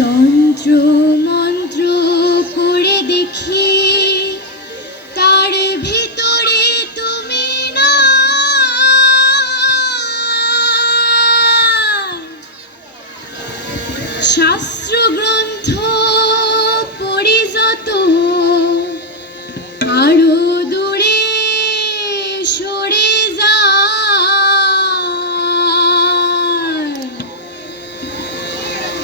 তন্ত্র মন্ত্র করে দেখি।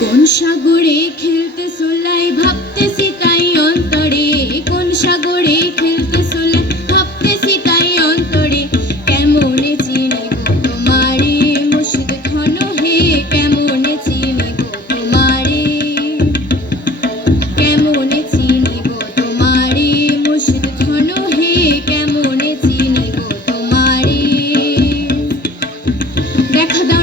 কোন সাগরে খেলতে সোলাই? ভাবতেছি তাই অন্তরে। কোন সাগরে খেলতে সোলাই? ভাবতেছি তাই অন্তরে। কেমন চিনিব তোমারে? মুর্শিদ ধন হে, কেমন চিনিব তোমারে? কেমন চিনিব তোমারে? মুশিদ ধন হে, কেমন চিনিব তোমারে? দেখা দাও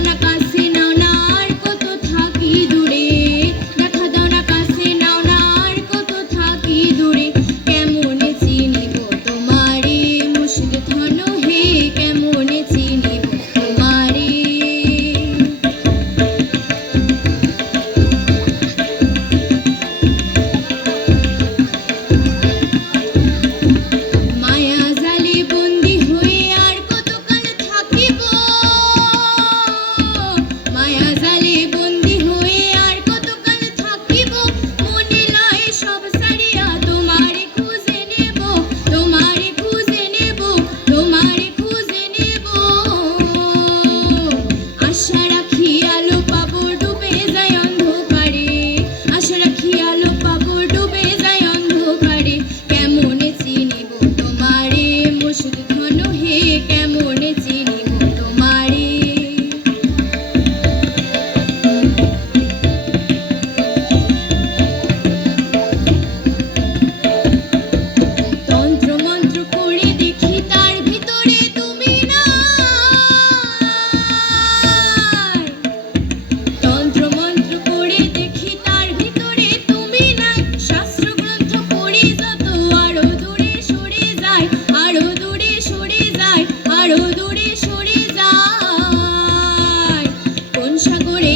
সাগরে